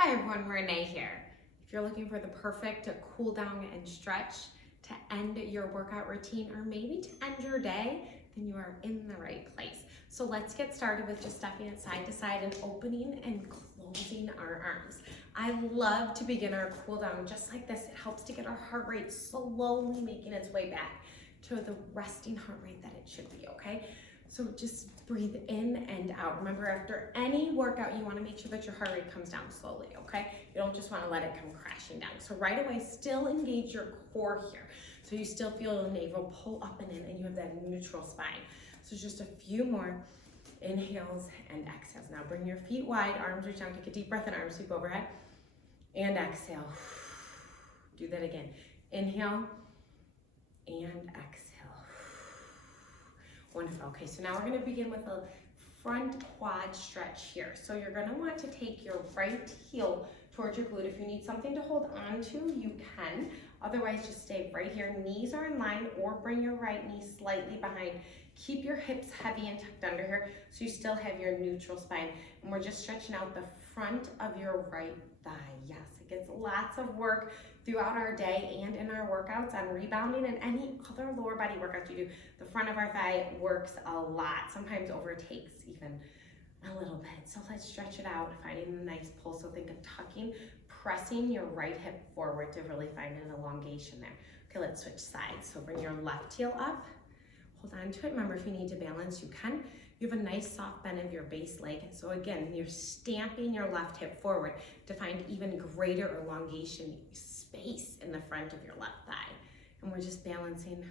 Hi everyone, Renee here. If you're looking for the perfect cool down and stretch to end your workout routine or maybe to end your day, then you are in the right place. So let's get started with just stepping it side to side and opening and closing our arms. I love to begin our cool down just like this. It helps to get our heart rate slowly making its way back to the resting heart rate that it should be, okay? So just breathe in and out. Remember, after any workout, you want to make sure that your heart rate comes down slowly, okay? You don't just want to let it come crashing down. So right away, still engage your core here. So you still feel your navel pull up and in, and you have that neutral spine. So just a few more inhales and exhales. Now bring your feet wide, arms reach down, take a deep breath in, arms sweep overhead, and exhale. Do that again. Inhale and exhale. Wonderful. Okay, so now we're going to begin with a front quad stretch here. So you're going to want to take your right heel towards your glute. If you need something to hold on to, you can. Otherwise, just stay right here. Knees are in line, or bring your right knee slightly behind. Keep your hips heavy and tucked under here so you still have your neutral spine. And we're just stretching out the front of your right thigh. Yes, it gets lots of work throughout our day and in our workouts on rebounding and any other lower body workouts you do. The front of our thigh works a lot, sometimes overtakes even a little bit. So let's stretch it out, finding a nice pull. So think of tucking, pressing your right hip forward to really find an elongation there. Okay, let's switch sides. So bring your left heel up, hold on to it. Remember, if you need to balance, you can. You have a nice soft bend of your base leg. So again, you're stamping your left hip forward to find even greater elongation space in the front of your left thigh. And we're just balancing,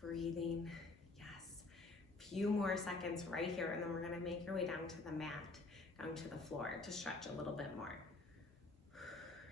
breathing. Yes. Few more seconds right here, and then we're gonna make your way down to the mat, down to the floor to stretch a little bit more.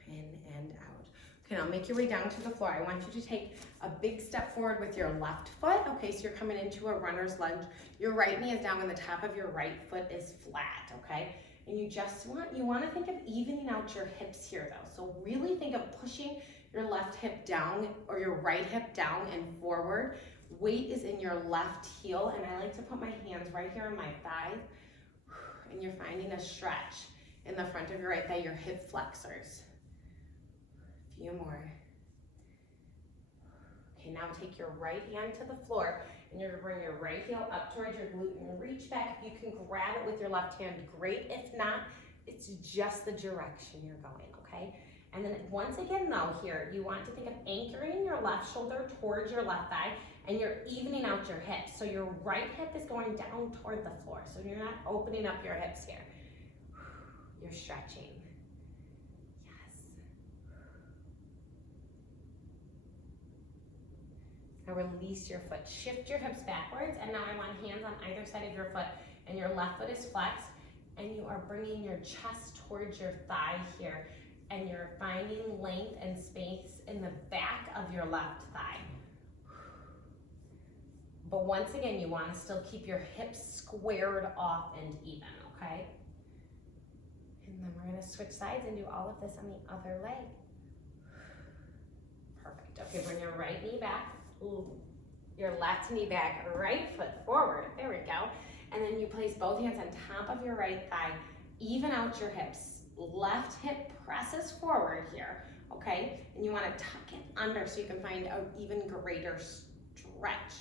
In and out. Okay, now make your way down to the floor. I want you to take a big step forward with your left foot. Okay, so you're coming into a runner's lunge. Your right knee is down and the top of your right foot is flat, okay? And you want to think of evening out your hips here though. So really think of pushing your left hip down or your right hip down and forward. Weight is in your left heel, and I like to put my hands right here on my thigh, and you're finding a stretch in the front of your right thigh, your hip flexors. Few more. Okay, now take your right hand to the floor, and you're gonna bring your right heel up towards your glute and reach back. If you can grab it with your left hand, great. If not, it's just the direction you're going, okay? And then once again though, here, you want to think of anchoring your left shoulder towards your left thigh, and you're evening out your hips. So your right hip is going down toward the floor. So you're not opening up your hips here. You're stretching. Now release your foot, shift your hips backwards, and now I want hands on either side of your foot, and your left foot is flexed, and you are bringing your chest towards your thigh here, and you're finding length and space in the back of your left thigh. But once again, you want to still keep your hips squared off and even, okay? And then we're going to switch sides and do all of this on the other leg. Perfect. Okay, bring your right knee back. Ooh, your left knee back, right foot forward. There we go. And then you place both hands on top of your right thigh. Even out your hips. Left hip presses forward here, okay? And you want to tuck it under so you can find an even greater stretch.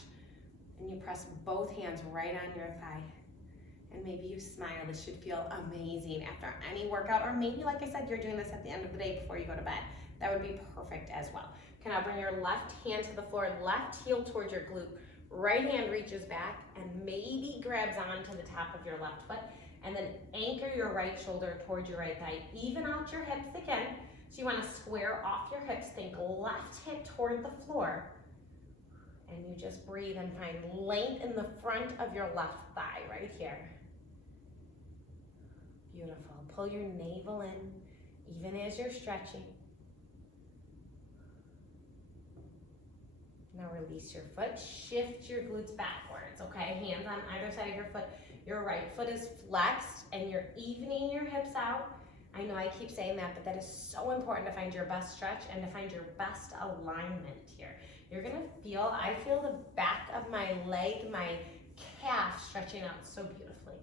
And you press both hands right on your thigh. And maybe you smile. This should feel amazing after any workout. Or maybe, like I said, you're doing this at the end of the day before you go to bed. That would be perfect as well. Okay, now bring your left hand to the floor, left heel towards your glute. Right hand reaches back and maybe grabs onto the top of your left foot. And then anchor your right shoulder towards your right thigh. Even out your hips again. So you want to square off your hips. Think left hip toward the floor. And you just breathe and find length in the front of your left thigh right here. Beautiful. Pull your navel in, even as you're stretching. Now release your foot, shift your glutes backwards, okay? Hands on either side of your foot. Your right foot is flexed and you're evening your hips out. I know I keep saying that, but that is so important to find your best stretch and to find your best alignment here. You're gonna feel, I feel the back of my leg, my calf stretching out so beautifully.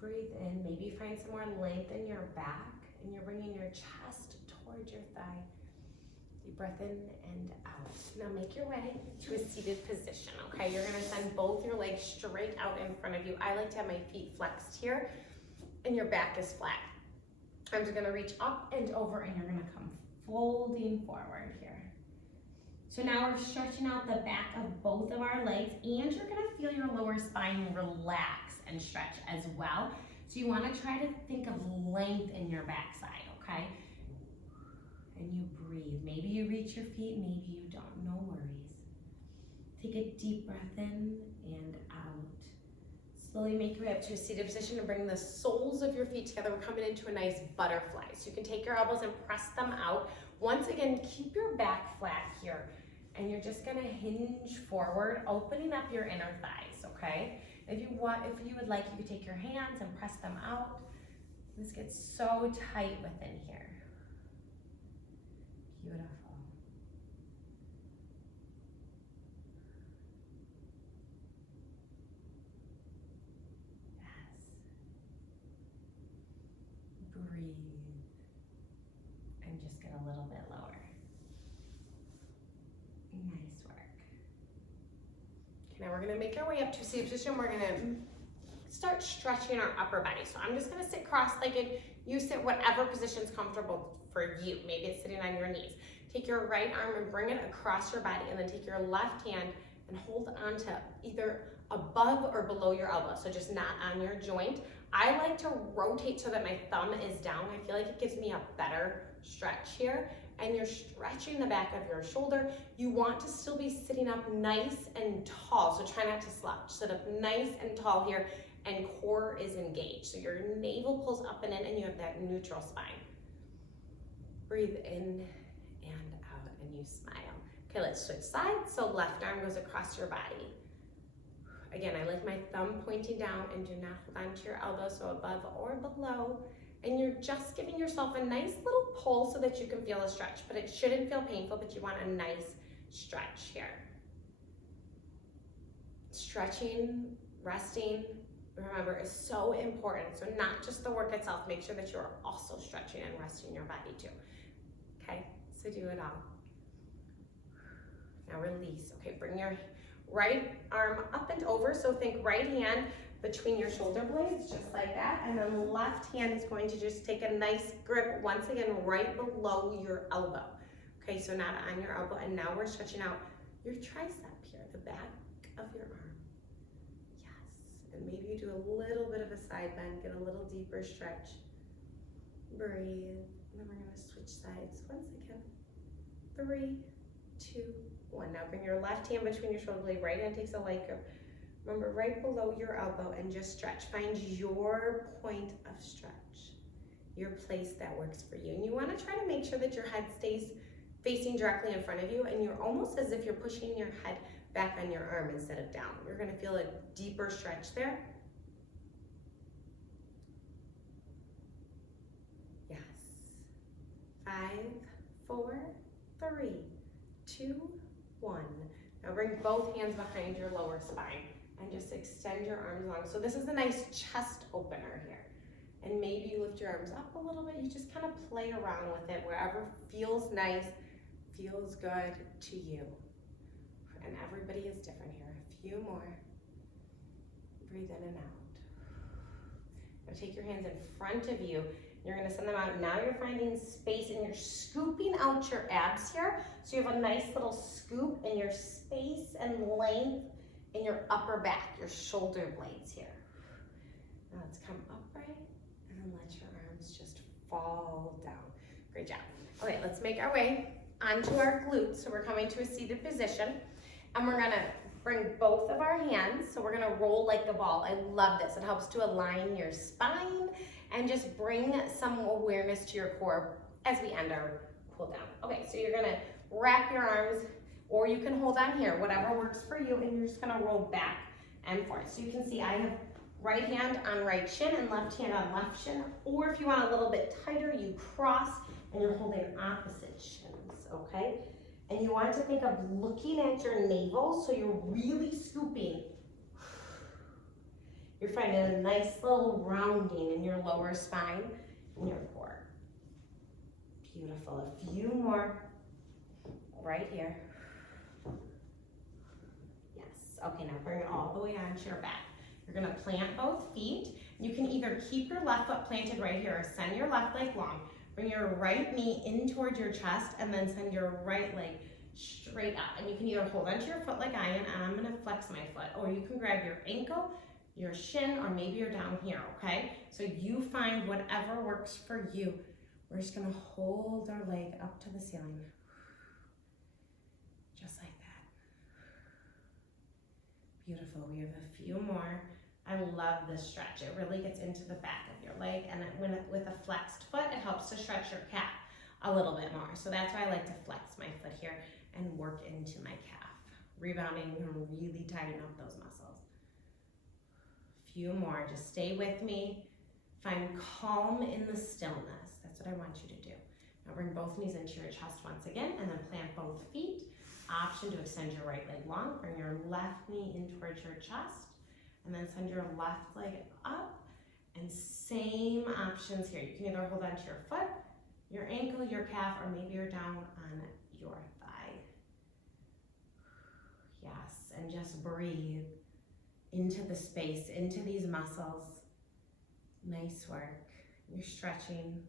Breathe in, maybe find some more length in your back, and you're bringing your chest towards your thigh. Deep breath in and out. Now make your way to a seated position, okay? You're gonna send both your legs straight out in front of you. I like to have my feet flexed here, and your back is flat. Arms are gonna reach up and over, and you're gonna come folding forward here. So now we're stretching out the back of both of our legs, and you're gonna feel your lower spine relax and stretch as well. So you wanna try to think of length in your backside, okay? And you breathe. Maybe you reach your feet, maybe you don't, no worries. Take a deep breath in and out. Slowly make your way up to a seated position and bring the soles of your feet together. We're coming into a nice butterfly. So you can take your elbows and press them out. Once again, keep your back flat here. And you're just gonna hinge forward, opening up your inner thighs, okay? If you would like, you could take your hands and press them out. This gets so tight within here. Beautiful. Yes. Breathe. And just get a little bit lower. Nice work. Okay, now we're gonna make our way up to a seated position. We're gonna start stretching our upper body. So I'm just gonna sit cross-legged. You sit whatever position's comfortable for you. Maybe it's sitting on your knees. Take your right arm and bring it across your body, and then take your left hand and hold on to either above or below your elbow, so just not on your joint. I like to rotate so that my thumb is down. I feel like it gives me a better stretch here. And you're stretching the back of your shoulder. You want to still be sitting up nice and tall, so try not to slouch. Sit up nice and tall here, and core is engaged. So your navel pulls up and in, and you have that neutral spine. Breathe in and out, and you smile. Okay, let's switch sides. So left arm goes across your body. Again, I like my thumb pointing down, and do not hold on to your elbow, so above or below. And you're just giving yourself a nice little pull so that you can feel a stretch, but it shouldn't feel painful, but you want a nice stretch here. Stretching, resting, remember, is so important. So not just the work itself, make sure that you're also stretching and resting your body too. Okay, so do it all. Now release. Okay, bring your right arm up and over. So think right hand between your shoulder blades, just like that. And then left hand is going to just take a nice grip, once again, right below your elbow. Okay, so not on your elbow. And now we're stretching out your tricep here, the back of your arm. Yes, and maybe you do a little bit of a side bend, get a little deeper stretch. Breathe, and then we're gonna switch sides once again. 3, 2, 1. Now bring your left hand between your shoulder blade, right hand takes a light grip. Remember, right below your elbow, and just stretch. Find your point of stretch, your place that works for you. And you want to try to make sure that your head stays facing directly in front of you, and you're almost as if you're pushing your head back on your arm instead of down. You're going to feel a deeper stretch there. Yes. 5, 4, 3, 2, 1. Now bring both hands behind your lower spine. And just extend your arms long. So this is a nice chest opener here. And maybe you lift your arms up a little bit. You just kind of play around with it wherever feels nice, feels good to you. And everybody is different here. A few more. Breathe in and out. Now take your hands in front of you. You're gonna send them out. Now you're finding space, and you're scooping out your abs here. So you have a nice little scoop in your space and length in your upper back, your shoulder blades here. Now let's come upright, and then let your arms just fall down. Great job. Okay, let's make our way onto our glutes. So we're coming to a seated position, and we're gonna bring both of our hands. So we're gonna roll like a ball. I love this. It helps to align your spine and just bring some awareness to your core as we end our cool down. Okay, so you're gonna wrap your arms, or you can hold on here, whatever works for you, and you're just gonna roll back and forth. So you can see I have right hand on right shin and left hand on left shin, or if you want a little bit tighter, you cross and you're holding opposite shins, okay? And you want to think of looking at your navel, so you're really scooping. You're finding a nice little rounding in your lower spine and your core. Beautiful. A few more right here. Yes. Okay, now bring it all the way onto your back. You're gonna plant both feet. You can either keep your left foot planted right here or send your left leg long. Bring your right knee in towards your chest and then send your right leg straight up. And you can either hold onto your foot like I am, and I'm gonna flex my foot, or you can grab your ankle, your shin, or maybe you're down here, okay? So you find whatever works for you. We're just gonna hold our leg up to the ceiling. Just like that. Beautiful, we have a few more. I love this stretch. It really gets into the back of your leg, and with a flexed foot, it helps to stretch your calf a little bit more. So that's why I like to flex my foot here and work into my calf. Rebounding and really tighten up those muscles. Few more, just stay with me. Find calm in the stillness. That's what I want you to do. Now bring both knees into your chest once again, and then plant both feet. Option to extend your right leg long. Bring your left knee in towards your chest, and then send your left leg up. And same options here. You can either hold onto your foot, your ankle, your calf, or maybe you're down on your thigh. Yes, and just breathe into the space, into these muscles. Nice work. You're stretching,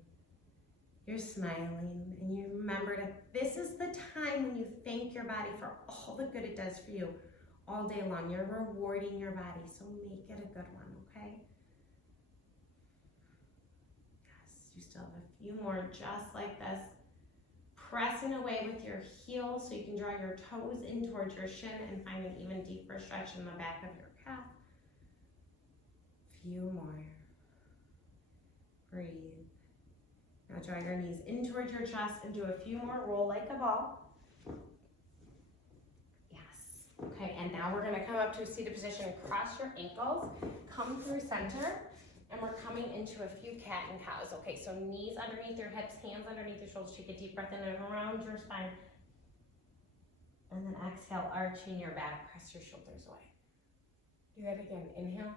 you're smiling, and you remember that this is the time when you thank your body for all the good it does for you all day long. You're rewarding your body, so make it a good one, okay? Yes, you still have a few more just like this. Pressing away with your heels so you can draw your toes in towards your shin and find an even deeper stretch in the back of your calf. Few more. Breathe. Now draw your knees in towards your chest and do a few more. Roll like a ball. Yes. Okay, and now we're gonna come up to a seated position, cross your ankles, come through center, and we're coming into a few cat and cows. Okay, so knees underneath your hips, hands underneath your shoulders. Take a deep breath in and around your spine. And then exhale, arching your back, press your shoulders away. Do that again. Inhale.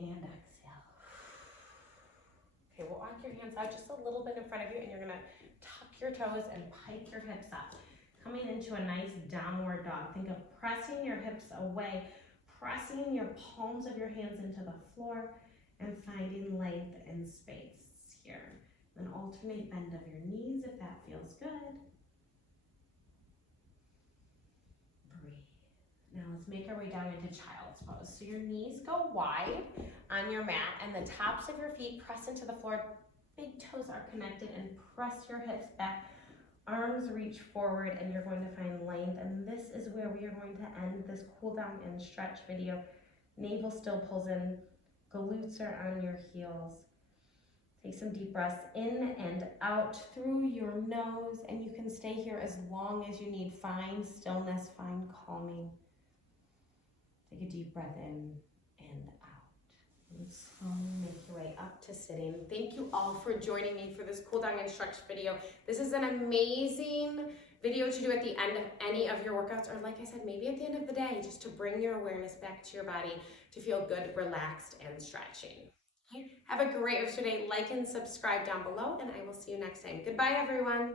And exhale. Okay, we'll walk your hands out just a little bit in front of you, and you're gonna tuck your toes and pike your hips up. Coming into a nice downward dog. Think of pressing your hips away, pressing your palms of your hands into the floor, and finding length and space here. Then alternate bend of your knees if that feels good. Breathe. Now let's make our way down into child's pose. So your knees go wide on your mat, and the tops of your feet press into the floor. Big toes are connected, and press your hips back. Arms reach forward, and you're going to find length. And this is where we are going to end this cool down and stretch video. Navel still pulls in, glutes are on your heels. Take some deep breaths in and out through your nose, and you can stay here as long as you need. Find stillness, find calming. Take a deep breath in and out. And slowly make your way up to sitting. Thank you all for joining me for this cool down and stretch video. This is an amazing video to do at the end of any of your workouts, or like I said, maybe at the end of the day, just to bring your awareness back to your body to feel good, relaxed, and stretching. Okay? Have a great rest of your day. Like and subscribe down below, and I will see you next time. Goodbye, everyone.